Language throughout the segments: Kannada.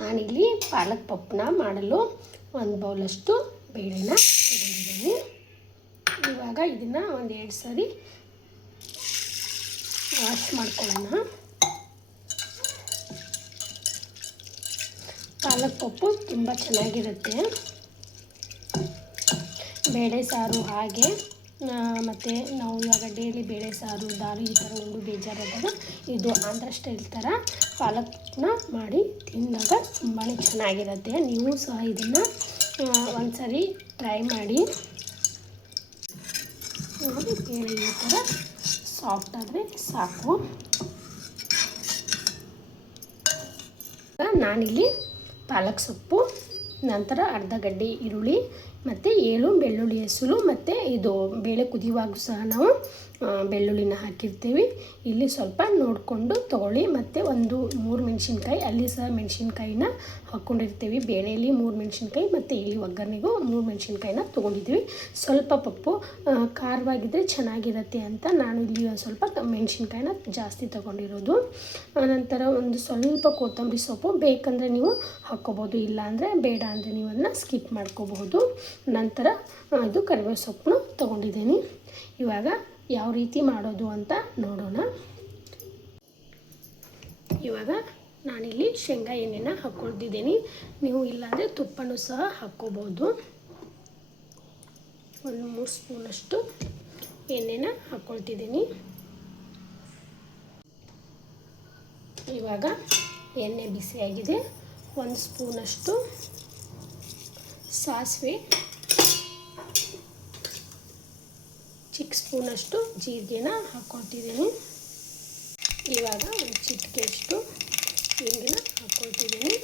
ನಾನಿಲ್ಲಿ ಪಾಲಕ್ ಪಪ್ಪನ್ನ ಮಾಡಲು ಒಂದು ಬೌಲಷ್ಟು ಬೇಳೆನ ತಗೊಂಡಿದ್ದೀನಿ. ಇವಾಗ ಇದನ್ನು ಒಂದು 2 ಸರಿ ವಾಶ್ ಮಾಡ್ಕೊಳ್ಳೋಣ. ಪಾಲಕ್ ಪಪ್ಪು ತುಂಬ ಚೆನ್ನಾಗಿರುತ್ತೆ. ಬೇಳೆ ಸಾರು ಹಾಗೆ ಮತ್ತು ನಾವು ಇವಾಗ ಡೈಲಿ ಬೇಳೆ ಸಾರು ದಾರು ಈ ಥರ ಉಂಡು ಬೇಜಾರಾದಾಗ ಇದು ಆಂಧ್ರ ಸ್ಟೈಲ್ ಥರ ಪಾಲಕ್ನ ಮಾಡಿ ತಿಂದಾಗ ತುಂಬಾ ಚೆನ್ನಾಗಿರುತ್ತೆ. ನೀವು ಸಹ ಇದನ್ನು ಒಂದು ಸರಿ ಟ್ರೈ ಮಾಡಿ. ನೋಡಿ ಬೇಳೆ ಈ ಥರ ಸಾಫ್ಟ್ ಆದರೆ ಸಾಕು. ನಾನಿಲ್ಲಿ ಪಾಲಕ್ ಸೊಪ್ಪು, ನಂತರ ಅರ್ಧ ಗಡ್ಡೆ ಈರುಳ್ಳಿ ಮತ್ತು 7 ಬೆಳ್ಳುಳ್ಳಿ ಹೆಸರು ಮತ್ತು ಇದು ಬೇಳೆ ಕುದಿಯುವಾಗ ಸಹ ನಾವು ಬೆಳ್ಳುಳ್ಳಿನ ಹಾಕಿರ್ತೀವಿ. ಇಲ್ಲಿ ಸ್ವಲ್ಪ ನೋಡಿಕೊಂಡು ತೊಗೊಳ್ಳಿ. ಮತ್ತು ಒಂದು 3 ಮೆಣಸಿನ್ಕಾಯಿ, ಅಲ್ಲಿ ಸಹ ಮೆಣಸಿನ್ಕಾಯಿನ ಹಾಕ್ಕೊಂಡಿರ್ತೀವಿ. ಬೇಳೆಯಲ್ಲಿ 3 ಮೆಣಸಿನ್ಕಾಯಿ ಮತ್ತು ಇಲ್ಲಿ ಒಗ್ಗರಣೆಗೂ 3 ಮೆಣಸಿನ್ಕಾಯಿನ ತೊಗೊಂಡಿದ್ವಿ. ಸ್ವಲ್ಪ ಪಪ್ಪು ಖಾರವಾಗಿದ್ದರೆ ಚೆನ್ನಾಗಿರುತ್ತೆ ಅಂತ ನಾನು ಇಲ್ಲಿ ಒಂದು ಸ್ವಲ್ಪ ಮೆಣಸಿನ್ಕಾಯಿನ ಜಾಸ್ತಿ ತೊಗೊಂಡಿರೋದು. ನಂತರ ಒಂದು ಸ್ವಲ್ಪ ಕೊತ್ತಂಬರಿ ಸೊಪ್ಪು ಬೇಕಂದರೆ ನೀವು ಹಾಕ್ಕೋಬೋದು, ಇಲ್ಲ ಅಂದರೆ ಬೇಡ ಅಂದರೆ ನೀವು ಅದನ್ನು ಸ್ಕಿಪ್ ಮಾಡ್ಕೋಬಹುದು. ನಂತರ ಇದು ಕರಿಬೇವು ಸೊಪ್ಪು ತೊಗೊಂಡಿದ್ದೀನಿ. ಇವಾಗ ಯಾವ ರೀತಿ ಮಾಡೋದು ಅಂತ ನೋಡೋಣ. ಇವಾಗ ನಾನಿಲ್ಲಿ ಶೇಂಗಾ ಎಣ್ಣೆನ ಹಾಕ್ಕೊಳ್ತಿದ್ದೀನಿ. ನೀವು ಇಲ್ಲಾಂದರೆ ತುಪ್ಪನೂ ಸಹ ಹಾಕ್ಕೋಬೋದು. ಒಂದು 3 ಸ್ಪೂನಷ್ಟು ಎಣ್ಣೆನ ಹಾಕ್ಕೊಳ್ತಿದ್ದೀನಿ. ಇವಾಗ ಎಣ್ಣೆ ಬಿಸಿಯಾಗಿದೆ. 1 ಸ್ಪೂನಷ್ಟು ಸಾಸಿವೆ, ಚಿಕ್ಕ ಸ್ಪೂನಷ್ಟು ಜೀರಿಗೆನ ಹಾಕ್ಕೊಳ್ತಿದ್ದೀನಿ. ಇವಾಗ ಒಂದು ಚಿಟಿಕೆಯಷ್ಟು ಹಿಂಗನ್ನ ಹಾಕ್ಕೊಳ್ತಿದ್ದೀನಿ.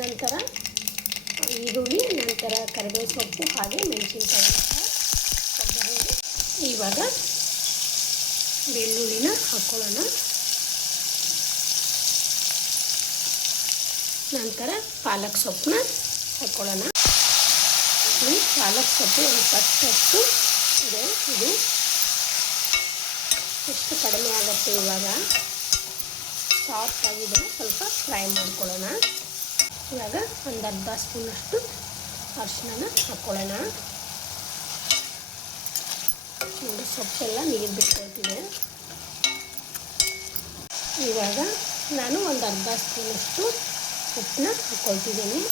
ನಂತರ ಈರುಳ್ಳಿ, ನಂತರ ಕರಿಬೇವು ಸೊಪ್ಪು ಹಾಗೆ ಮೆಣಸಿನ್ಕಾಯಿ ಒಗ್ಗರಣೆಗೆ. ಇವಾಗ ಬೆಳ್ಳುಳ್ಳಿನ ಹಾಕ್ಕೊಳ್ಳೋಣ. ನಂತರ ಪಾಲಕ್ ಸೊಪ್ಪನ್ನ ಹಾಕ್ಕೊಳ್ಳೋಣ. ಈ ಪಾಲಕ್ ಸೊಪ್ಪು ಒಂದು ಫಸ್ಟಷ್ಟು ಇದೆ. ಇದು ಎಷ್ಟು ಕಡಿಮೆ ಆಗುತ್ತೆ. ಇವಾಗ ಸಾಫ್ಟ್ ಆಗಿದೆ, ಸ್ವಲ್ಪ ಫ್ರೈ ಮಾಡ್ಕೊಳ್ಳೋಣ. ಇವಾಗ ಒಂದು ಅರ್ಧ ಸ್ಪೂನಷ್ಟು ಅರಿಶಿನ ಹಾಕ್ಕೊಳ್ಳೋಣ. ನೋಡಿ ಸೊಪ್ಪೆಲ್ಲ ನೀರು ಬಿಟ್ಕೊಳ್ತಿದೆ. ಇವಾಗ ನಾನು ಒಂದು ಅರ್ಧ ಸ್ಪೂನಷ್ಟು ಉಪ್ಪನ್ನ ಹಾಕ್ಕೊಳ್ತಿದ್ದೀನಿ.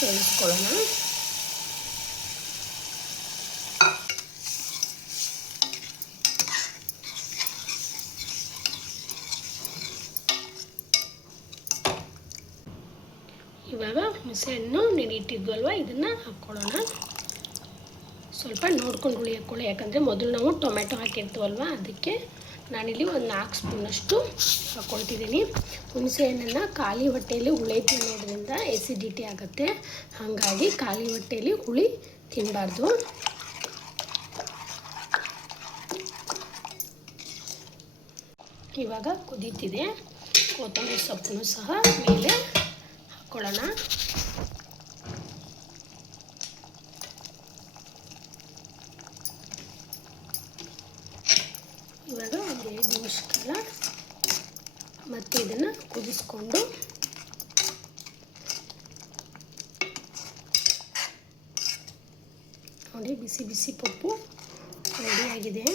ಸೇರಿಸ್ಕೊಳ್ಳೋಣ. ಇವಾಗ ಹುಣಸೆಹಣ್ಣು ನೆನೆಯಿಟ್ಟಿದ್ವಲ್ವ ಇದನ್ನು ಹಾಕ್ಕೊಳ್ಳೋಣ. ಸ್ವಲ್ಪ ನೋಡ್ಕೊಂಡು ಹುಳಿ ಹಾಕ್ಕೊಳ್ಳಿ, ಯಾಕಂದರೆ ಮೊದಲು ನಾವು ಟೊಮೆಟೊ ಹಾಕಿರ್ತೀವಲ್ವ, ಅದಕ್ಕೆ ನಾನಿಲ್ಲಿ ಒಂದು 4 ಸ್ಪೂನಷ್ಟು ಹಾಕ್ಕೊಳ್ತಿದ್ದೀನಿ. ಹುಣಸೆಹಣ್ಣನ್ನು ಖಾಲಿ ಹೊಟ್ಟೆಯಲ್ಲಿ ಹುಳಿ ತಿನ್ನೋದ್ರಿಂದ ಎಸಿಡಿಟಿ ಆಗುತ್ತೆ. ಹಾಗಾಗಿ ಖಾಲಿ ಹೊಟ್ಟೆಯಲ್ಲಿ ಹುಳಿ ತಿನ್ನಬಾರ್ದು. ಇವಾಗ ಕುದೀತಿದೆ. ಕೊತ್ತಂಬರಿ ಸೊಪ್ಪನ್ನು ಸಹ ಮೇಲೆ ಹಾಕ್ಕೊಳ್ಳೋಣ. ಇವಾಗ ಒಂದು 5 ನಿಮಿಷ ಕಾಲ ಮತ್ತು ಇದನ್ನು ಕುದಿಸ್ಕೊಂಡು ನೋಡಿ ಬಿಸಿ ಬಿಸಿ ಪಪ್ಪು ರೆಡಿಯಾಗಿದೆ.